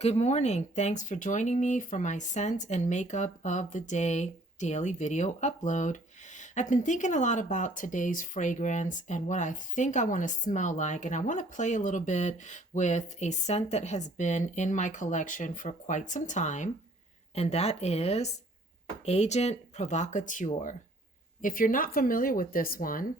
Good morning. Thanks for joining me for my scent and makeup of the day daily video upload. I've been thinking a lot about today's fragrance and what I think I want to smell like, and I want to play a little bit with a scent that has been in my collection for quite some time, and that is Agent Provocateur. If you're not familiar with this one,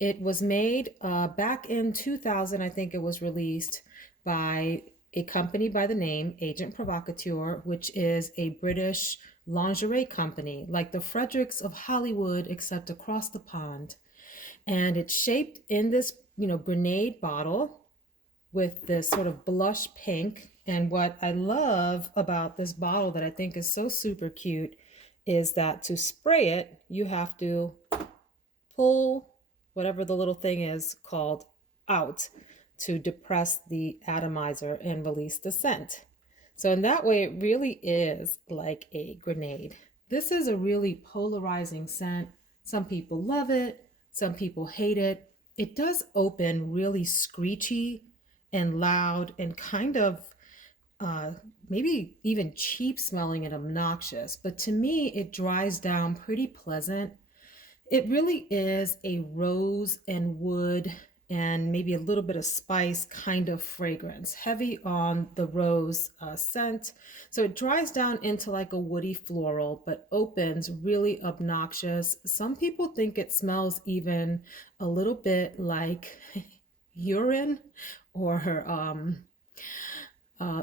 it was made back in 2000, I think it was released by a company by the name Agent Provocateur, which is a British lingerie company, like the Fredericks of Hollywood, except across the pond. And it's shaped in this, grenade bottle with this sort of blush pink. And what I love about this bottle that I think is so super cute is that to spray it, you have to pull whatever the little thing is called out to depress the atomizer and release the scent. So in that way, it really is like a grenade. This is a really polarizing scent. Some people love it, some people hate it. It does open really screechy and loud and kind of maybe even cheap smelling and obnoxious. But to me, it dries down pretty pleasant. It really is a rose and wood and maybe a little bit of spice kind of fragrance, heavy on the rose scent. So it dries down into like a woody floral, but opens really obnoxious. Some people think it smells even a little bit like urine or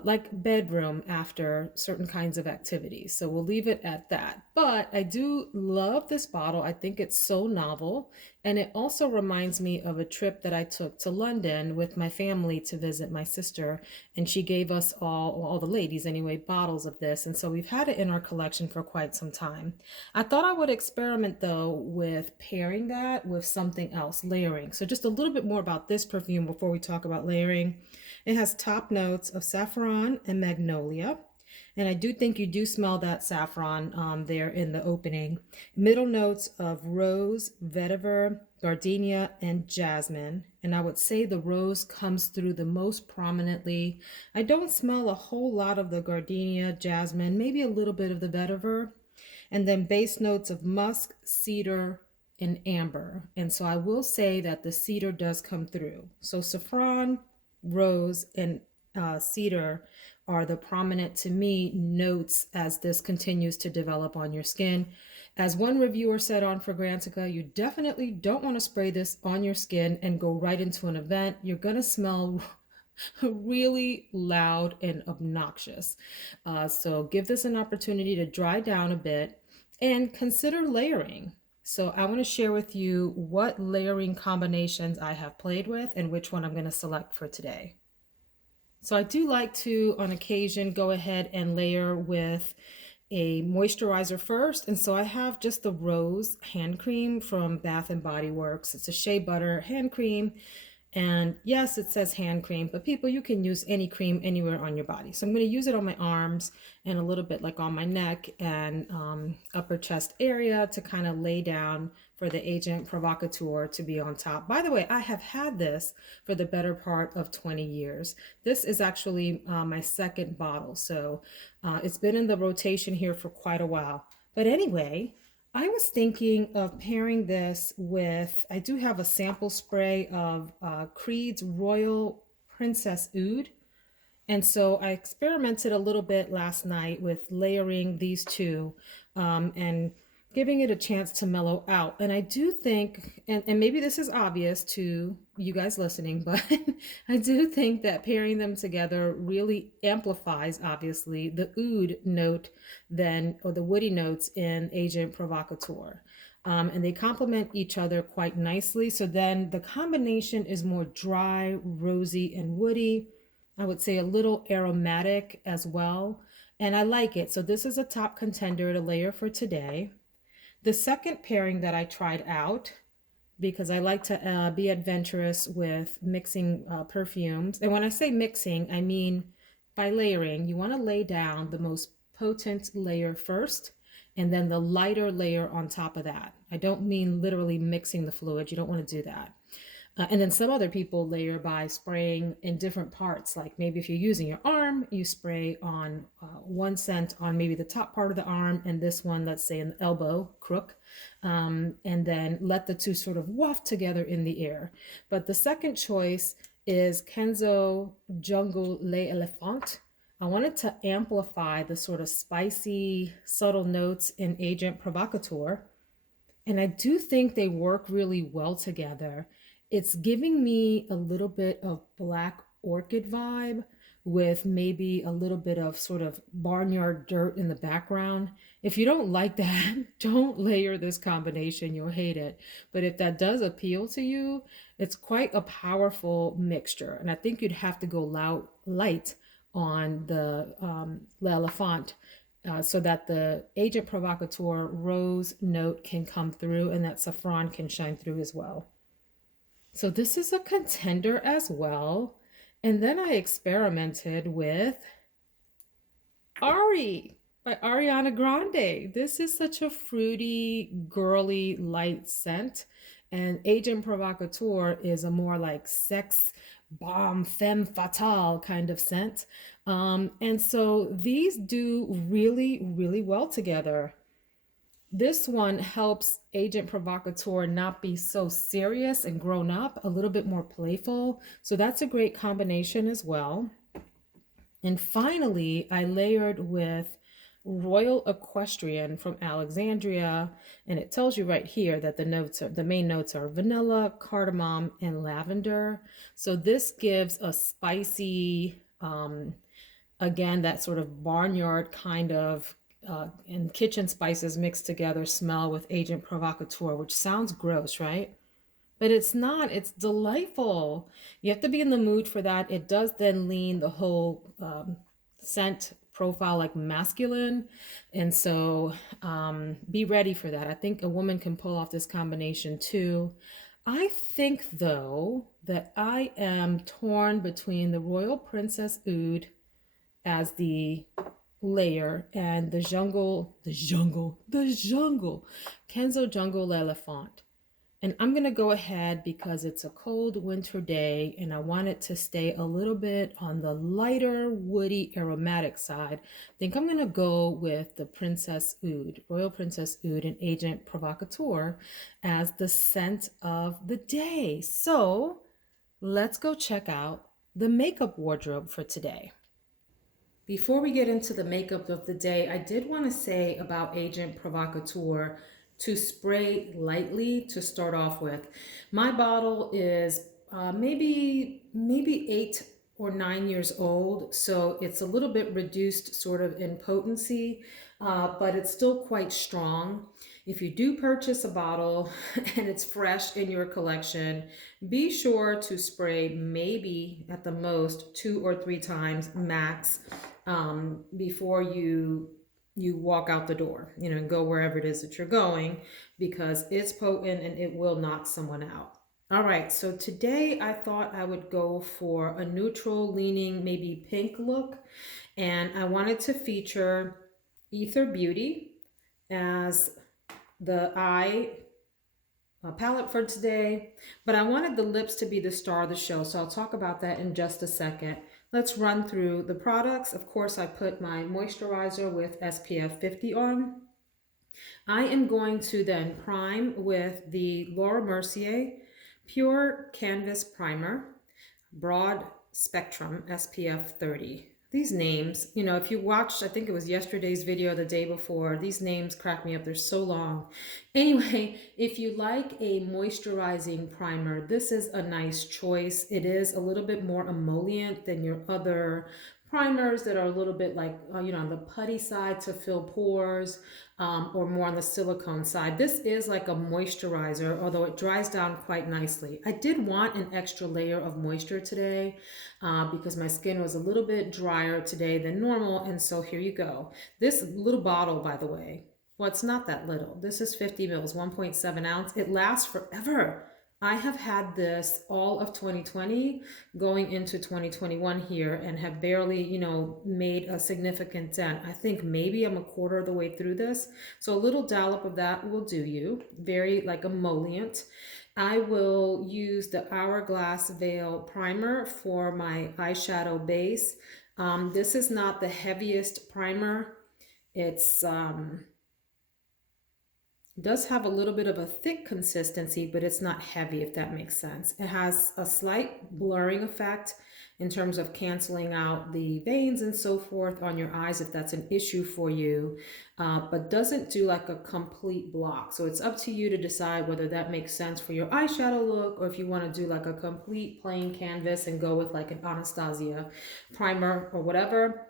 like bedroom after certain kinds of activities. So we'll leave it at that. But I do love this bottle. I think it's so novel. And it also reminds me of a trip that I took to London with my family to visit my sister. And she gave us all the ladies anyway, bottles of this. And so we've had it in our collection for quite some time. I thought I would experiment though with pairing that with something else, layering. So just a little bit more about this perfume before we talk about layering. It has top notes of saffron and magnolia. And I do think you do smell that saffron there in the opening. Middle notes of rose, vetiver, gardenia, and jasmine. And I would say the rose comes through the most prominently. I don't smell a whole lot of the gardenia, jasmine, maybe a little bit of the vetiver. And then base notes of musk, cedar, and amber. And so I will say that the cedar does come through. So saffron, rose, and cedar are the prominent to me notes as this continues to develop on your skin. As one reviewer said on Fragrantica, you definitely don't want to spray this on your skin and go right into an event. You're going to smell really loud and obnoxious. So give this an opportunity to dry down a bit and consider layering. So I want to share with you what layering combinations I have played with and which one I'm going to select for today. So I do like to, on occasion, go ahead and layer with a moisturizer first. And so I have just the Rose hand cream from Bath and Body Works. It's a shea butter hand cream. And yes, it says hand cream, but people, you can use any cream anywhere on your body. So I'm going to use it on my arms and a little bit like on my neck and upper chest area to kind of lay down for the Agent Provocateur to be on top. By the way, I have had this for the better part of 20 years. This is actually my second bottle. So it's been in the rotation here for quite a while. But anyway, I was thinking of pairing this with, I do have a sample spray of Creed's Royal Princess Oud. And so I experimented a little bit last night with layering these two and giving it a chance to mellow out. And I do think, and maybe this is obvious to you guys listening, but I do think that pairing them together really amplifies, obviously, the oud note or the woody notes in Agent Provocateur. And they complement each other quite nicely. So then the combination is more dry, rosy, and woody. I would say a little aromatic as well. And I like it. So this is a top contender to layer for today. The second pairing that I tried out, because I like to be adventurous with mixing perfumes. And when I say mixing, I mean by layering. You want to lay down the most potent layer first and then the lighter layer on top of that. I don't mean literally mixing the fluid. You don't want to do that. And then some other people layer by spraying in different parts. Like maybe if you're using your arm, you spray on one scent on maybe the top part of the arm, and this one, let's say in the elbow crook, and then let the two sort of waft together in the air. But the second choice is Kenzo Jungle Les Elephants. I wanted to amplify the sort of spicy, subtle notes in Agent Provocateur. And I do think they work really well together. It's giving me a little bit of black orchid vibe with maybe a little bit of sort of barnyard dirt in the background. If you don't like that, don't layer this combination. You'll hate it. But if that does appeal to you, it's quite a powerful mixture. And I think you'd have to go light on the L'Elephant so that the Agent Provocateur rose note can come through and that saffron can shine through as well. So this is a contender as well. And then I experimented with Ari by Ariana Grande. This is such a fruity, girly, light scent. And Agent Provocateur is a more like sex bomb, femme fatale kind of scent. And so these do really, really well together. This one helps Agent Provocateur not be so serious and grown up, a little bit more playful. So that's a great combination as well. And finally, I layered with Royal Equestrian from Alexandria, and it tells you right here that the main notes are vanilla, cardamom, and lavender. So this gives a spicy, again, that sort of barnyard kind of and kitchen spices mixed together smell with Agent Provocateur, which sounds gross, right? But it's not, it's delightful. You have to be in the mood for that. It does then lean the whole scent profile like masculine. And so be ready for that. I think a woman can pull off this combination too. I think though that I am torn between the Royal Princess Oud as the layer and the Kenzo Jungle L'Elephant. And I'm going to go ahead because it's a cold winter day and I want it to stay a little bit on the lighter, woody, aromatic side. I think I'm going to go with the Princess Oud, Royal Princess Oud and Agent Provocateur as the scent of the day. So let's go check out the makeup wardrobe for today. Before we get into the makeup of the day, I did want to say about Agent Provocateur to spray lightly to start off with. My bottle is maybe 8 or 9 years old, so it's a little bit reduced sort of in potency, but it's still quite strong. If you do purchase a bottle and it's fresh in your collection, be sure to spray maybe at the most 2 or 3 times max before you walk out the door, and go wherever it is that you're going, because it's potent and it will knock someone out. All right, so today I thought I would go for a neutral leaning, maybe pink look, and I wanted to feature Aether Beauty as the eye palette for today, but I wanted the lips to be the star of the show, so I'll talk about that in just a second. Let's run through the products. Of course, I put my moisturizer with SPF 50 on. I am going to then prime with the Laura Mercier Pure Canvas Primer, Broad Spectrum SPF 30. These names, if you watched, I think it was yesterday's video, the day before, these names crack me up. They're so long. Anyway, if you like a moisturizing primer, this is a nice choice. It is a little bit more emollient than your other primers that are a little bit like, on the putty side to fill pores, or more on the silicone side. This is like a moisturizer, although it dries down quite nicely. I did want an extra layer of moisture today because my skin was a little bit drier today than normal, and so here you go. This little bottle, by the way, well, it's not that little. This is 50 mils, 1.7 ounce. It lasts forever. I have had this all of 2020 going into 2021 here and have barely, made a significant dent. I think maybe I'm a quarter of the way through this. So a little dollop of that will do you. Very like emollient. I will use the Hourglass Veil Primer for my eyeshadow base. This is not the heaviest primer. It's does have a little bit of a thick consistency, but it's not heavy, if that makes sense. It has a slight blurring effect in terms of canceling out the veins and so forth on your eyes if that's an issue for you, but doesn't do like a complete block. So it's up to you to decide whether that makes sense for your eyeshadow look, or if you want to do like a complete plain canvas and go with like an Anastasia primer or whatever.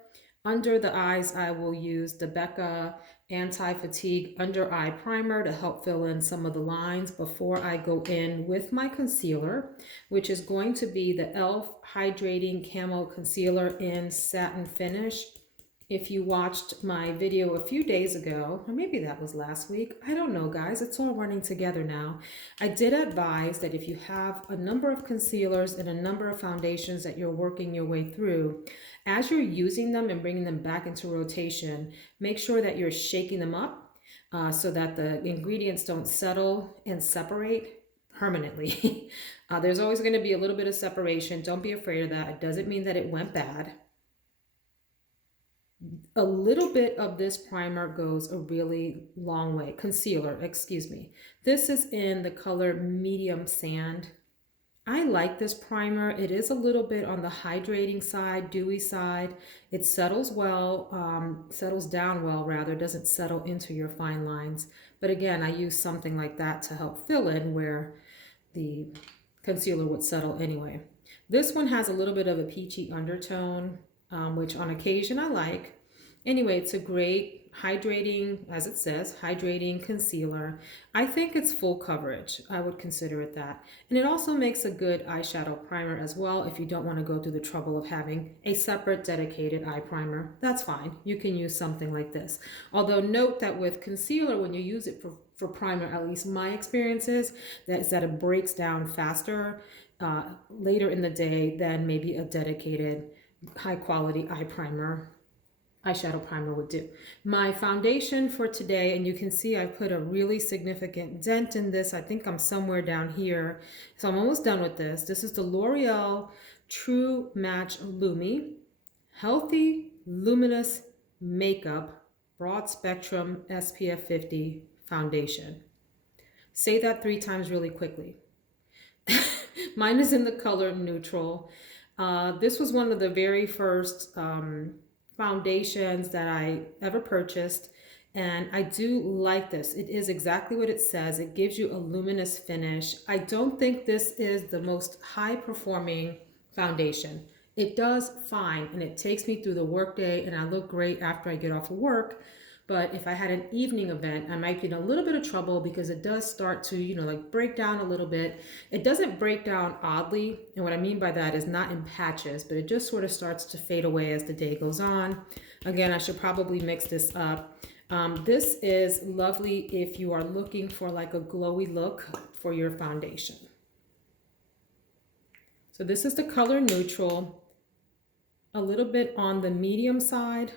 Under the eyes, I will use the Becca Anti-Fatigue Under Eye Primer to help fill in some of the lines before I go in with my concealer, which is going to be the e.l.f. Hydrating Camo Concealer in Satin Finish. If you watched my video a few days ago, or maybe that was last week, I don't know, guys, it's all running together now. I did advise that if you have a number of concealers and a number of foundations that you're working your way through, as you're using them and bringing them back into rotation, make sure that you're shaking them up so that the ingredients don't settle and separate permanently. There's always going to be a little bit of separation. Don't be afraid of that. It doesn't mean that it went bad. A little bit of this primer goes a really long way. Concealer, excuse me. This is in the color Medium Sand. I like this primer. It is a little bit on the hydrating side, dewy side. It settles well, settles down well rather, doesn't settle into your fine lines. But again, I use something like that to help fill in where the concealer would settle anyway. This one has a little bit of a peachy undertone, which on occasion I like. Anyway, it's a great hydrating, as it says, hydrating concealer. I think it's full coverage. I would consider it that. And it also makes a good eyeshadow primer as well if you don't want to go through the trouble of having a separate dedicated eye primer. That's fine. You can use something like this. Although note that with concealer, when you use it for primer, at least my experience is that it breaks down faster later in the day than maybe a dedicated high quality eyeshadow primer would do. My foundation for today, and you can see I put a really significant dent in this. I think I'm somewhere down here. So I'm almost done with this. This is the L'Oreal True Match Lumi Healthy Luminous Makeup Broad Spectrum SPF 50 Foundation. Say that 3 times really quickly. Mine is in the color neutral. This was one of the very first foundations that I ever purchased, and I do like this. It is exactly what it says. It gives you a luminous finish. I don't think this is the most high performing foundation. It does fine, and it takes me through the workday, and I look great after I get off of work. But if I had an evening event, I might be in a little bit of trouble because it does start to, like break down a little bit. It doesn't break down oddly. And what I mean by that is not in patches, but it just sort of starts to fade away as the day goes on. Again, I should probably mix this up. This is lovely if you are looking for like a glowy look for your foundation. So this is the color neutral, a little bit on the medium side.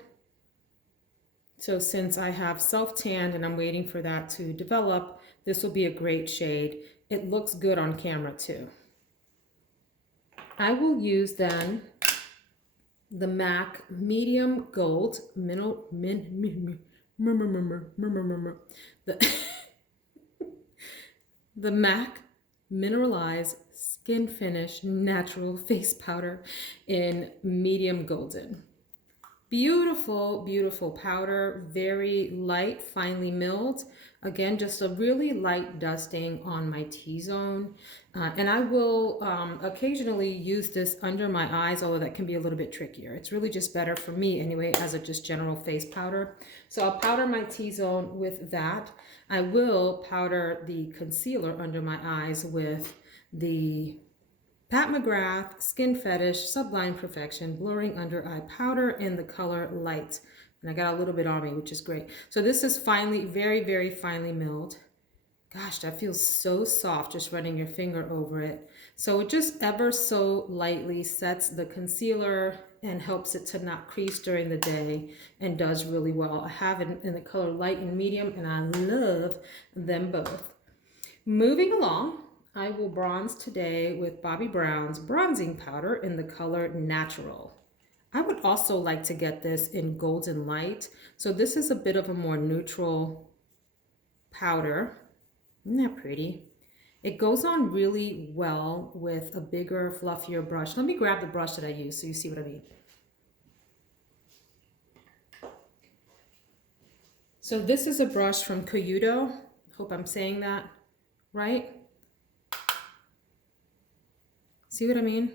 So since I have self-tanned and I'm waiting for that to develop, this will be a great shade. It looks good on camera too. I will use then the MAC Medium Gold the MAC Mineralized Skin Finish Natural Face Powder in Medium Golden. Beautiful, beautiful powder, very light, finely milled. Again, just a really light dusting on my T-zone. And I will occasionally use this under my eyes, although that can be a little bit trickier. It's really just better for me anyway as a just general face powder. So I'll powder my T-zone with that. I will powder the concealer under my eyes with the Pat McGrath Skin Fetish Sublime Perfection Blurring Under Eye Powder in the color Light. And I got a little bit on me, which is great. So this is finely, very, very finely milled. Gosh, that feels so soft just running your finger over it. So it just ever so lightly sets the concealer and helps it to not crease during the day and does really well. I have it in the color Light and Medium, and I love them both. Moving along, I will bronze today with Bobbi Brown's bronzing powder in the color Natural. I would also like to get this in Golden Light. So this is a bit of a more neutral powder. Isn't that pretty? It goes on really well with a bigger, fluffier brush. Let me grab the brush that I use so you see what I mean. So this is a brush from Eyeshadow. Hope I'm saying that right. See what I mean?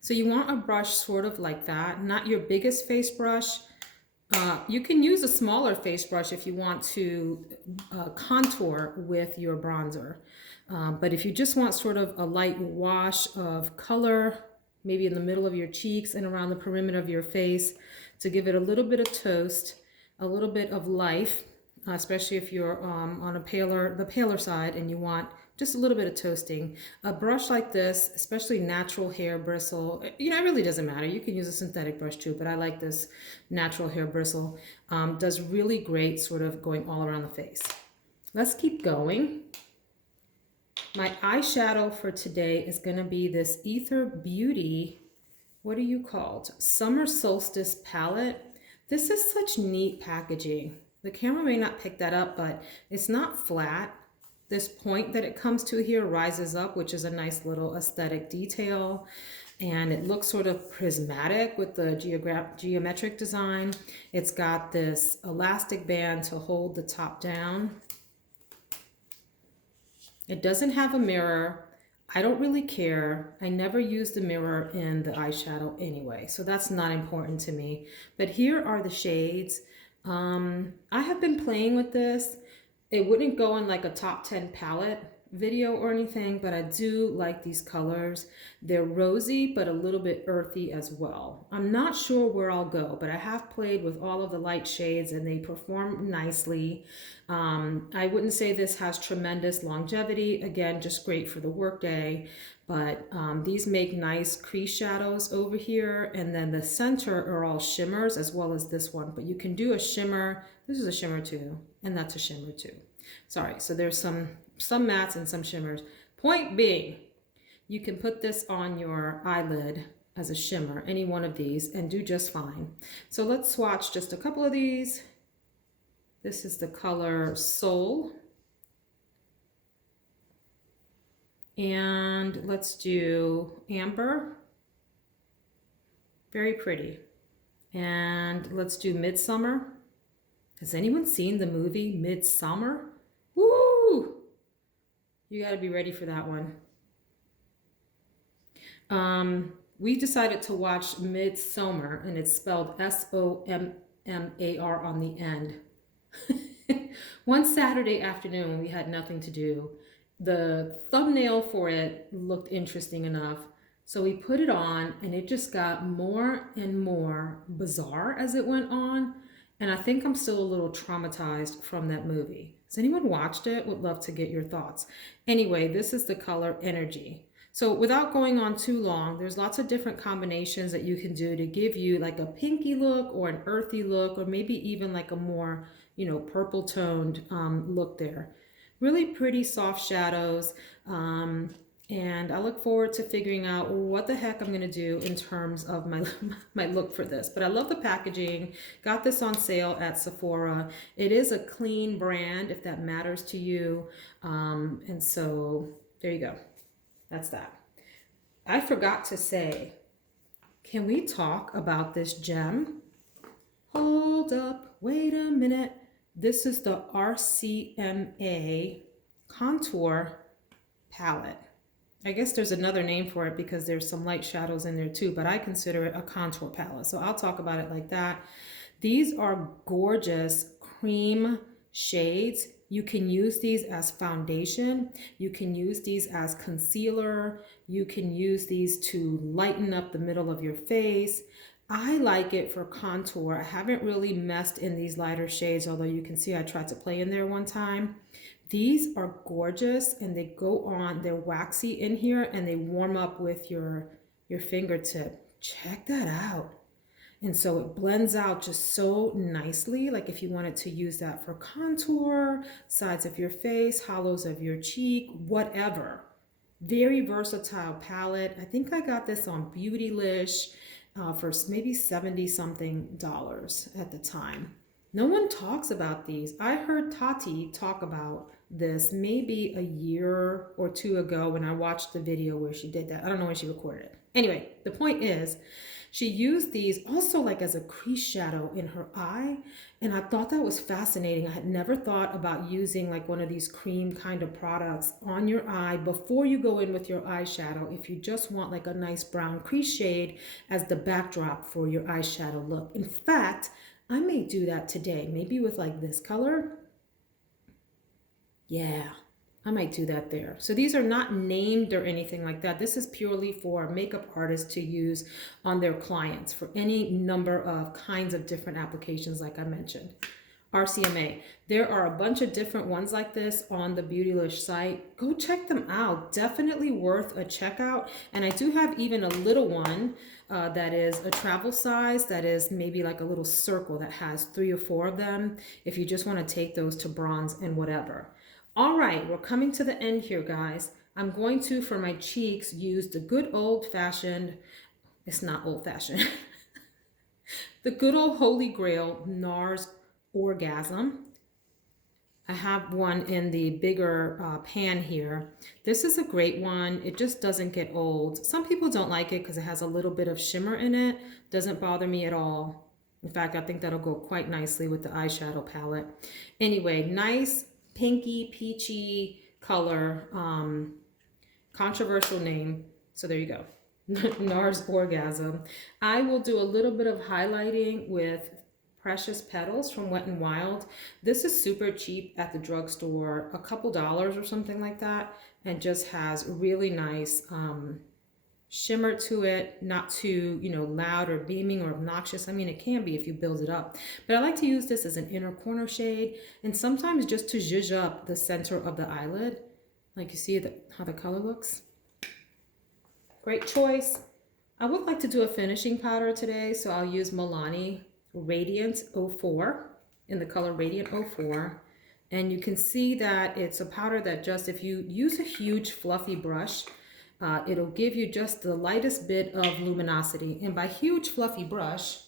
So you want a brush sort of like that, not your biggest face brush. You can use a smaller face brush if you want to contour with your bronzer. But if you just want sort of a light wash of color, maybe in the middle of your cheeks and around the perimeter of your face to give it a little bit of toast, a little bit of life, especially if you're on the paler side and you want just a little bit of toasting. A brush like this, especially natural hair bristle, you know, it really doesn't matter. You can use a synthetic brush too, but I like this natural hair bristle. Does really great sort of going all around the face. Let's keep going. My eyeshadow for today is going to be this Aether Beauty, what are you called? Summer Solstice palette. This is such neat packaging. The camera may not pick that up, but it's not flat. This point that it comes to here rises up, which is a nice little aesthetic detail. And it looks sort of prismatic with the geometric design. It's got this elastic band to hold the top down. It doesn't have a mirror. I don't really care. I never use the mirror in the eyeshadow anyway, so that's not important to me. But here are the shades. I have been playing with this. It wouldn't go in like a top 10 palette video or anything, but I do like these colors. They're rosy, but a little bit earthy as well. I'm not sure where I'll go, but I have played with all of the light shades and they perform nicely. I wouldn't say this has tremendous longevity. Again, just great for the workday, but these make nice crease shadows over here. And then the center are all shimmers as well as this one, but you can do a shimmer. This is a shimmer too, and that's a shimmer too. Sorry, so there's some mattes and some shimmers. Point being, you can put this on your eyelid as a shimmer, any one of these, and do just fine. So let's swatch just a couple of these. This is the color Soul. And let's do Amber. Very pretty. And let's do Midsummer. Has anyone seen the movie Midsummer? Woo! You got to be ready for that one. We decided to watch Midsummer, and it's spelled S-O-M-M-A-R on the end. One Saturday afternoon when we had nothing to do, the thumbnail for it looked interesting enough. So we put it on, and it just got more and more bizarre as it went on. And I think I'm still a little traumatized from that movie. Has anyone watched it? Would love to get your thoughts. Anyway, this is the color Energy. So without going on too long, there's lots of different combinations that you can do to give you like a pinky look or an earthy look, or maybe even like a more, you know, purple toned look there. Really pretty soft shadows. And I look forward to figuring out what the heck I'm going to do in terms of my look for this. But I love the packaging. Got this on sale at Sephora. It is a clean brand, if that matters to you. And so there you go. That's that. I forgot to say, can we talk about this gem? Hold up. Wait a minute. This is the RCMA Contour Palette. I guess there's another name for it because there's some light shadows in there too, but I consider it a contour palette. So I'll talk about it like that. These are gorgeous cream shades. You can use these as foundation. You can use these as concealer. You can use these to lighten up the middle of your face. I like it for contour. I haven't really messed in these lighter shades, although you can see I tried to play in there one time. These are gorgeous and they go on, they're waxy in here and they warm up with your fingertip. Check that out. And so it blends out just so nicely. Like if you wanted to use that for contour, sides of your face, hollows of your cheek, whatever. Very versatile palette. I think I got this on Beautylish for maybe 70 something dollars at the time. No one talks about these. I heard Tati talk about this maybe a year or two ago when I watched the video where she did that. I don't know when she recorded it. Anyway, the point is, she used these also like as a crease shadow in her eye. And I thought that was fascinating. I had never thought about using like one of these cream kind of products on your eye before you go in with your eyeshadow. If you just want like a nice brown crease shade as the backdrop for your eyeshadow look. In fact, I may do that today, maybe with like this color. Yeah, I might do that there. So these are not named or anything like that. This is purely for makeup artists to use on their clients for any number of kinds of different applications like I mentioned. RCMA. There are a bunch of different ones like this on the Beautylish site. Go check them out. Definitely worth a checkout. And I do have even a little one that is a travel size that is maybe like a little circle that has 3 or 4 of them if you just want to take those to bronze and whatever. All right, we're coming to the end here, guys. I'm going to, for my cheeks, use the good old-fashioned, it's not old-fashioned, the good old Holy Grail NARS Orgasm. I have one in the bigger pan here. This is a great one. It just doesn't get old. Some people don't like it because it has a little bit of shimmer in it. Doesn't bother me at all. In fact, I think that'll go quite nicely with the eyeshadow palette. Anyway, nice pinky, peachy color. Controversial name. So there you go. NARS Orgasm. I will do a little bit of highlighting with Precious Petals from Wet n Wild. This is super cheap at the drugstore, a couple dollars or something like that, and just has really nice shimmer to it, not too, loud or beaming or obnoxious. I mean, it can be if you build it up. But I like to use this as an inner corner shade and sometimes just to zhuzh up the center of the eyelid. Like you see how the color looks. Great choice. I would like to do a finishing powder today, so I'll use Milani Radiant 04 in the color Radiant 04. And you can see that it's a powder that just, if you use a huge fluffy brush, it'll give you just the lightest bit of luminosity. And by huge fluffy brush,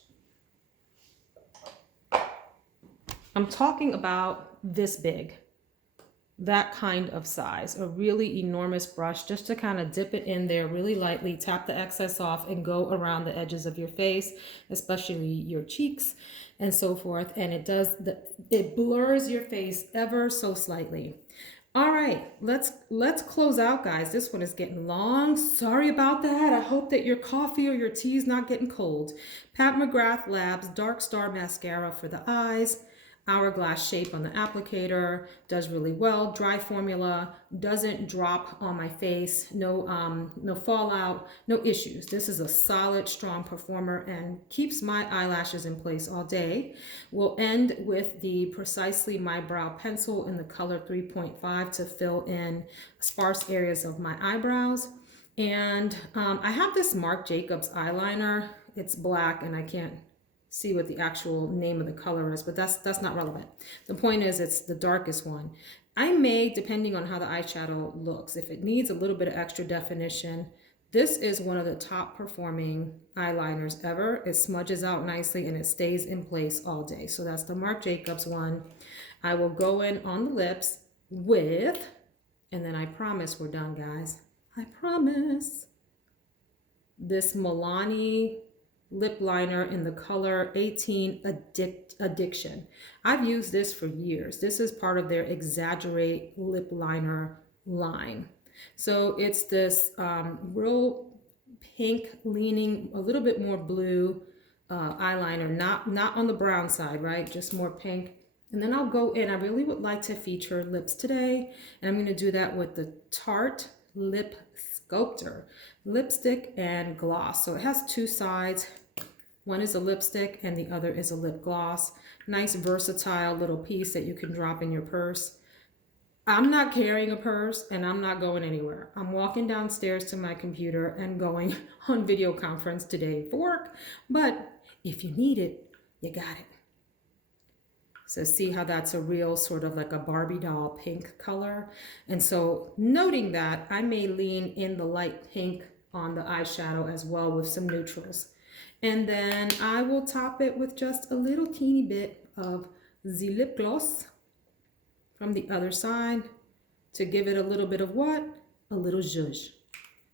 I'm talking about this big, that kind of size, a really enormous brush, just to kind of dip it in there really lightly, tap the excess off and go around the edges of your face, especially your cheeks and so forth. And it blurs your face ever so slightly. All right, let's close out, guys. This one is getting long. Sorry about that. I hope that your coffee or your tea is not getting cold. Pat McGrath Labs Dark Star Mascara for the eyes. Hourglass shape on the applicator, does really well. Dry formula, doesn't drop on my face, no fallout, no issues. This is a solid, strong performer and keeps my eyelashes in place all day. We'll end with the Precisely My Brow Pencil in the color 3.5 to fill in sparse areas of my eyebrows. And I have this Marc Jacobs eyeliner. It's black and I can't see what the actual name of the color is, but that's not relevant. The point is it's the darkest one. I may, depending on how the eyeshadow looks, if it needs a little bit of extra definition, this is one of the top performing eyeliners ever. It smudges out nicely and it stays in place all day. So that's the Marc Jacobs one. I will go in on the lips with, and then I promise we're done, guys. I promise. This Milani lip liner in the color 18 Addiction. I've used this for years. This is part of their Exaggerate lip liner line. So it's this real pink leaning, a little bit more blue eyeliner, not on the brown side, right? Just more pink. And then I'll go in. I really would like to feature lips today. And I'm going to do that with the Tarte Lip Sculptor lipstick and gloss. So it has two sides. One is a lipstick and the other is a lip gloss. Nice versatile little piece that you can drop in your purse. I'm not carrying a purse and I'm not going anywhere. I'm walking downstairs to my computer and going on video conference today for work. But if you need it, you got it. So see how that's a real sort of like a Barbie doll pink color. And so noting that, I may lean in the light pink on the eyeshadow as well with some neutrals. And then I will top it with just a little teeny bit of the lip gloss from the other side to give it a little bit of what? A little zhuzh.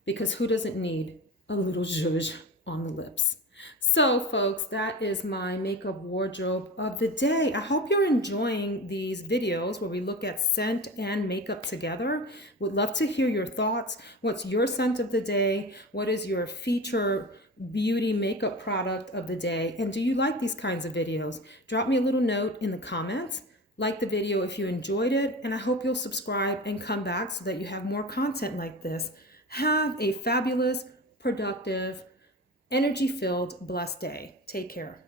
Because who doesn't need a little zhuzh on the lips? So folks, that is my makeup wardrobe of the day. I hope you're enjoying these videos where we look at scent and makeup together. Would love to hear your thoughts. What's your scent of the day? What is your feature beauty makeup product of the day? And do you like these kinds of videos? Drop me a little note in the comments. Like the video if you enjoyed it, and I hope you'll subscribe and come back so that you have more content like this. Have a fabulous, productive, energy-filled, blessed day. Take care.